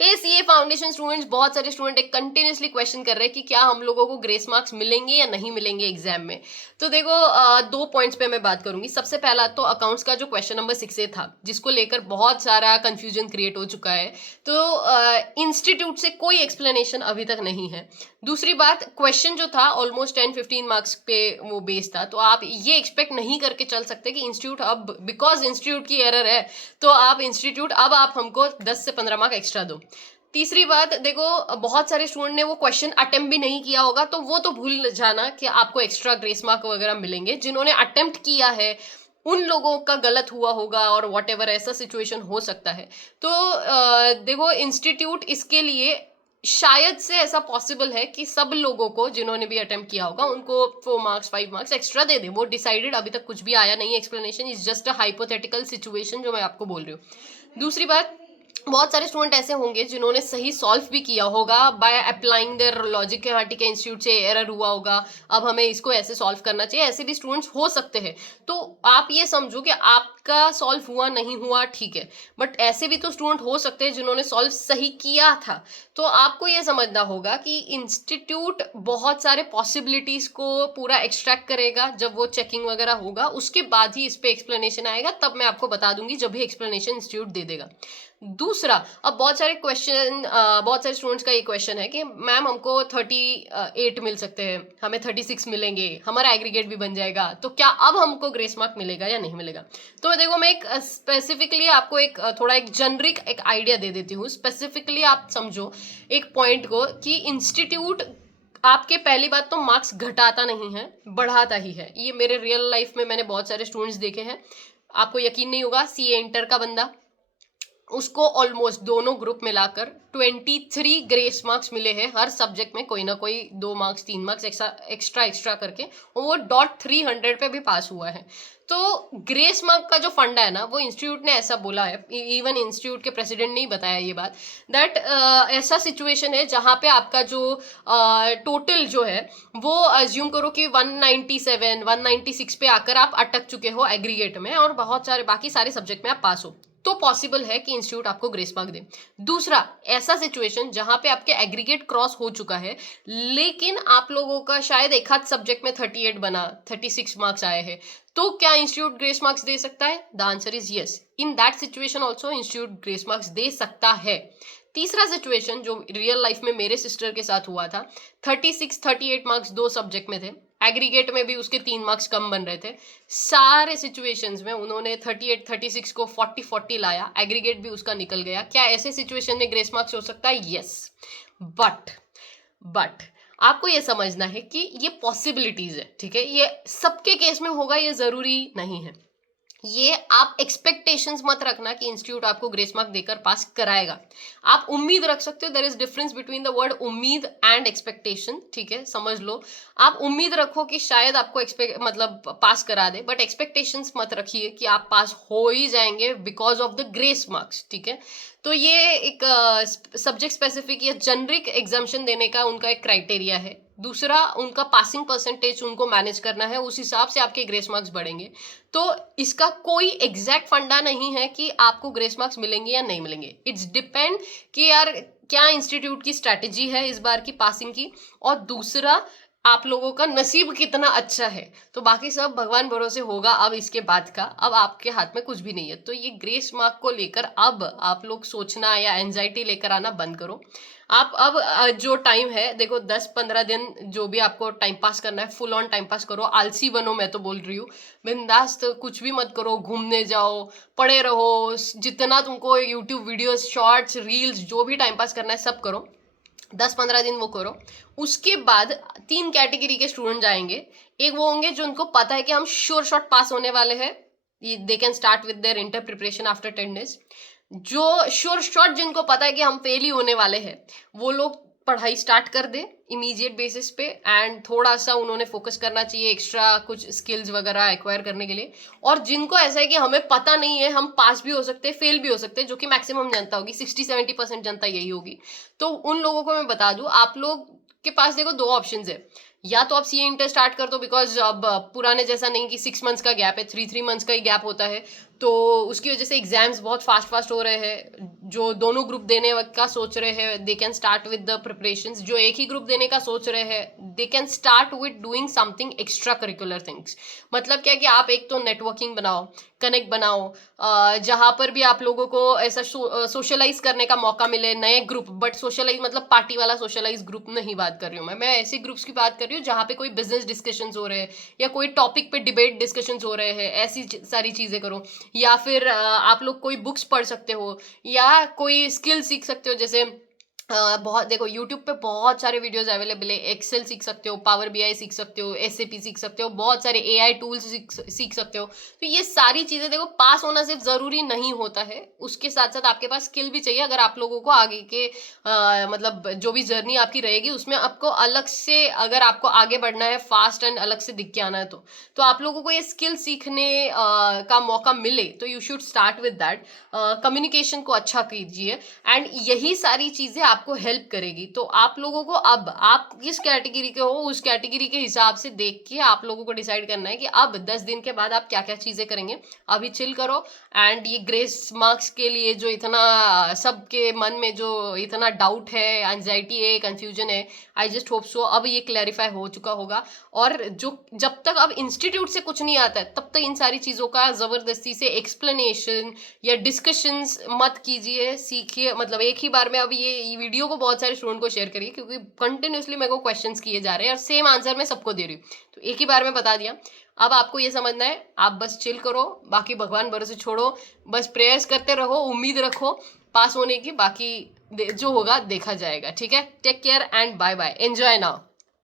हे CA foundation students, बहुत सारे student एक कंटिन्यूसली क्वेश्चन कर रहे हैं कि क्या हम लोगों को ग्रेस मार्क्स मिलेंगे या नहीं मिलेंगे एग्जाम में। तो देखो, दो पॉइंट्स पे मैं बात करूंगी। सबसे पहला तो अकाउंट्स का जो क्वेश्चन नंबर 6 था, जिसको लेकर बहुत सारा कंफ्यूजन क्रिएट हो चुका है। तो इंस्टीट्यूट से कोई एक्सप्लेनेशन अभी तक नहीं है। दूसरी बात, क्वेश्चन जो था ऑलमोस्ट 10-15 मार्क्स पे वो बेस था, तो आप ये एक्सपेक्ट नहीं करके चल सकते कि इंस्टीट्यूट अब बिकॉज इंस्टीट्यूट की एरर है तो आप इंस्टीट्यूट अब आप हमको 10 से 15 मार्क एक्स्ट्रा दो। तीसरी बात देखो, बहुत सारे स्टूडेंट ने वो क्वेश्चन अटेम्प्ट भी नहीं किया होगा, तो वो तो भूल जाना कि आपको एक्स्ट्रा ग्रेस मार्क वगैरह मिलेंगे। जिन्होंने अटेम्प्ट किया है उन लोगों का गलत हुआ होगा और वॉट एवर ऐसा सिचुएशन हो सकता है। तो देखो, इंस्टीट्यूट इसके लिए शायद से ऐसा पॉसिबल है कि सब लोगों को जिन्होंने भी अटेम्प्ट किया होगा उनको 4 मार्क्स 5 मार्क्स एक्स्ट्रा दे दे। वो डिसाइडेड अभी तक कुछ भी आया नहीं, explanation is just a hypothetical situation जो मैं आपको बोल रही हूँ। दूसरी बात, बहुत सारे स्टूडेंट ऐसे होंगे जिन्होंने सही सॉल्व भी किया होगा बाय अप्लाइंग देयर लॉजिक के, हाँ ठीक है इंस्टीट्यूट से एरर हुआ होगा, अब हमें इसको ऐसे सॉल्व करना चाहिए। ऐसे भी स्टूडेंट्स हो सकते हैं। तो आप ये समझो कि आपका सॉल्व हुआ नहीं हुआ ठीक है, बट ऐसे भी तो स्टूडेंट हो सकते हैं जिन्होंने सॉल्व सही किया था। तो आपको ये समझना होगा कि इंस्टीट्यूट बहुत सारे पॉसिबिलिटीज को पूरा एक्सट्रैक्ट करेगा। जब वो चेकिंग वगैरह होगा उसके बाद ही इस पे एक्सप्लेनेशन आएगा, तब मैं आपको बता दूंगी जब भी एक्सप्लेनेशन इंस्टीट्यूट दे देगा। दूसरा, अब बहुत सारे स्टूडेंट्स का ये क्वेश्चन है कि मैम हमको 38 मिल सकते हैं, हमें 36 मिलेंगे, हमारा एग्रीगेट भी बन जाएगा, तो क्या अब हमको ग्रेस मार्क मिलेगा या नहीं मिलेगा। तो देखो, मैं एक स्पेसिफिकली आपको थोड़ा एक जनरिक एक आइडिया दे देती हूँ। स्पेसिफिकली आप समझो एक पॉइंट को कि इंस्टीट्यूट आपके पहली बात तो मार्क्स घटाता नहीं है, बढ़ाता ही है। ये मेरे रियल लाइफ में मैंने बहुत सारे स्टूडेंट्स देखे हैं। आपको यकीन नहीं होगा, सीए इंटर का बंदा, उसको ऑलमोस्ट दोनों ग्रुप मिलाकर 23 ग्रेस मार्क्स मिले हैं। हर सब्जेक्ट में कोई ना कोई 2 मार्क्स 3 मार्क्स एक्स्ट्रा एक्स्ट्रा करके, और वो .300 पे भी पास हुआ है। तो ग्रेस मार्क का जो फंडा है ना, वो इंस्टीट्यूट ने ऐसा बोला है, इवन इंस्टीट्यूट के प्रेसिडेंट ने ही बताया ये बात, दैट ऐसा सिचुएशन है जहाँ पे आपका जो टोटल जो है वो अज्यूम करो कि 197 196 पे आकर आप अटक चुके हो एग्रीगेट में, और बहुत सारे बाकी सारे सब्जेक्ट में आप पास हो, तो पॉसिबल है कि इंस्टीट्यूट आपको ग्रेस मार्क दे। दूसरा, ऐसा सिचुएशन जहां पे आपके एग्रीगेट क्रॉस हो चुका है, लेकिन आप लोगों का शायद एक आध सब्जेक्ट में 38 बना, 36 मार्क्स आए हैं, तो क्या इंस्टीट्यूट ग्रेस मार्क्स दे सकता है? The answer is yes. In that situation also institute grace marks दे सकता है। तीसरा सिचुएशन जो रियल लाइफ में मेरे सिस्टर के साथ हुआ था, 36-38 मार्क्स दो सब्जेक्ट में थे, एग्रीगेट में भी उसके 3 मार्क्स कम बन रहे थे। सारे सिचुएशंस में उन्होंने 38-36 को 40-40 लाया, एग्रीगेट भी उसका निकल गया। क्या ऐसे सिचुएशन में ग्रेस मार्क्स हो सकता है? यस। बट आपको ये समझना है कि ये पॉसिबिलिटीज है, ठीक है? ये सबके केस में होगा ये जरूरी नहीं है। ये आप एक्सपेक्टेशंस मत रखना कि इंस्टीट्यूट आपको ग्रेस मार्क देकर पास कराएगा। आप उम्मीद रख सकते हो। There is difference between the word उम्मीद एंड एक्सपेक्टेशन, ठीक है? समझ लो, आप उम्मीद रखो कि शायद आपको मतलब पास करा दे, बट एक्सपेक्टेशंस मत रखिए कि आप पास हो ही जाएंगे because of the grace marks, ठीक है? तो ये एक सब्जेक्ट स्पेसिफिक या जेनरिक एग्जाम्शन देने का उनका एक क्राइटेरिया है। दूसरा, उनका पासिंग परसेंटेज उनको मैनेज करना है, उस हिसाब से आपके ग्रेस मार्क्स बढ़ेंगे। तो इसका कोई एग्जैक्ट फंडा नहीं है कि आपको ग्रेस मार्क्स मिलेंगे या नहीं मिलेंगे। इट्स डिपेंड कि यार क्या इंस्टीट्यूट की स्ट्रैटेजी है इस बार की पासिंग की, और दूसरा आप लोगों का नसीब कितना अच्छा है। तो बाकी सब भगवान भरोसे होगा। अब इसके बाद का अब आपके हाथ में कुछ भी नहीं है। तो ये ग्रेस मार्क को लेकर अब आप लोग सोचना या एंजाइटी लेकर आना बंद करो। आप अब जो टाइम है, देखो 10-15 दिन जो भी आपको टाइम पास करना है, फुल ऑन टाइम पास करो, आलसी बनो, मैं तो बोल रही हूँ। बिंदास कुछ भी मत करो, घूमने जाओ, पड़े रहो, जितना तुमको यूट्यूब वीडियोस, शॉर्ट्स, रील्स, जो भी टाइम पास करना है सब करो। 10-15 दिन वो करो। उसके बाद 3 कैटेगरी के स्टूडेंट जाएंगे। एक वो होंगे जो उनको पता है कि हम श्योर शॉट पास होने वाले हैं, they can start with their inter preparation after 10 days. जो श्योर शॉट जिनको पता है कि हम फेल ही होने वाले हैं, वो लोग पढ़ाई स्टार्ट कर दे इमीडिएट बेसिस पे, एंड थोड़ा सा उन्होंने फोकस करना चाहिए एक्स्ट्रा कुछ स्किल्स वगैरह एक्वायर करने के लिए। और जिनको ऐसा है कि हमें पता नहीं है, हम पास भी हो सकते हैं फेल भी हो सकते हैं, जो कि मैक्सिमम जनता होगी, 60-70% जनता यही होगी, तो उन लोगों को मैं बता दूं, आप लोग के पास देखो 2 ऑप्शंस है। या तो आप सीए इंटर स्टार्ट कर दो, बिकॉज अब पुराने जैसा नहीं कि 6 मंथ्स का गैप है, 3 मंथ्स का ही गैप होता है, तो उसकी वजह से एग्जाम्स बहुत फास्ट फास्ट हो रहे हैं। जो दोनों ग्रुप देने का सोच रहे हैं, they can start with the preparations. जो एक ही ग्रुप देने का सोच रहे हैं, they can start with doing something extra curricular things. मतलब क्या है कि आप एक तो नेटवर्किंग बनाओ, कनेक्ट बनाओ, जहां पर भी आप लोगों को ऐसा सोशलाइज करने का मौका मिले, नए ग्रुप, बट सोशलाइज मतलब पार्टी वाला सोशलाइज ग्रुप नहीं बात कर रही हूँ मैं ऐसे ग्रुप्स की बात कर रही हूँ जहाँ पे कोई बिजनेस डिस्कशंस हो रहे हैं, या कोई टॉपिक पे डिबेट डिस्कशंस हो रहे हैं, ऐसी सारी चीजें करो। या फिर आप लोग कोई बुक्स पढ़ सकते हो, या कोई स्किल सीख सकते हो। जैसे बहुत देखो, यूट्यूब पे बहुत सारे वीडियोस अवेलेबल है। एक्सेल सीख सकते हो, पावर बीआई सीख सकते हो, एसएपी सीख सकते हो, बहुत सारे एआई टूल्स सीख सकते हो। तो ये सारी चीजें देखो, पास होना सिर्फ जरूरी नहीं होता है, उसके साथ साथ आपके पास स्किल भी चाहिए। अगर आप लोगों को आगे के मतलब जो भी जर्नी आपकी रहेगी उसमें आपको अलग से, अगर आपको आगे बढ़ना है फास्ट एंड अलग से दिख के आना है, तो आप लोगों को ये स्किल सीखने का मौका मिले तो you should start with that. Communication को अच्छा कीजिए, एंड यही सारी चीजें आपको हेल्प करेगी। तो आप लोगों को, अब आप किस कैटेगरी के हो उस कैटेगरी के हिसाब से देख के आप लोगों को डिसाइड करना है कि अब 10 दिन के बाद आप क्या क्या चीजें करेंगे। अभी चिल करो, एंड ये ग्रेस मार्क्स के लिए जो इतना सबके मन में जो इतना डाउट है, एंजाइटी है, कंफ्यूजन है, आई जस्ट होप सो अब ये क्लैरिफाई हो चुका होगा। और जो जब तक अब इंस्टीट्यूट से कुछ नहीं आता है तब तक इन सारी चीजों का जबरदस्ती से एक्सप्लेनेशन या डिस्कशंस मत कीजिए, सीखिए। मतलब एक ही बार में अब ये वीडियो को बहुत सारे स्टूडेंट को शेयर करिए, क्योंकि कंटिन्यूसली मेरे को क्वेश्चंस किए जा रहे हैं और सेम आंसर मैं सबको दे रही हूँ, तो एक ही बार में बता दिया। अब आपको ये समझना है, आप बस चिल करो, बाकी भगवान भरोसे छोड़ो, बस प्रेयर्स करते रहो, उम्मीद रखो पास होने की, बाकी जो होगा देखा जाएगा। ठीक है, take care and bye bye, enjoy now.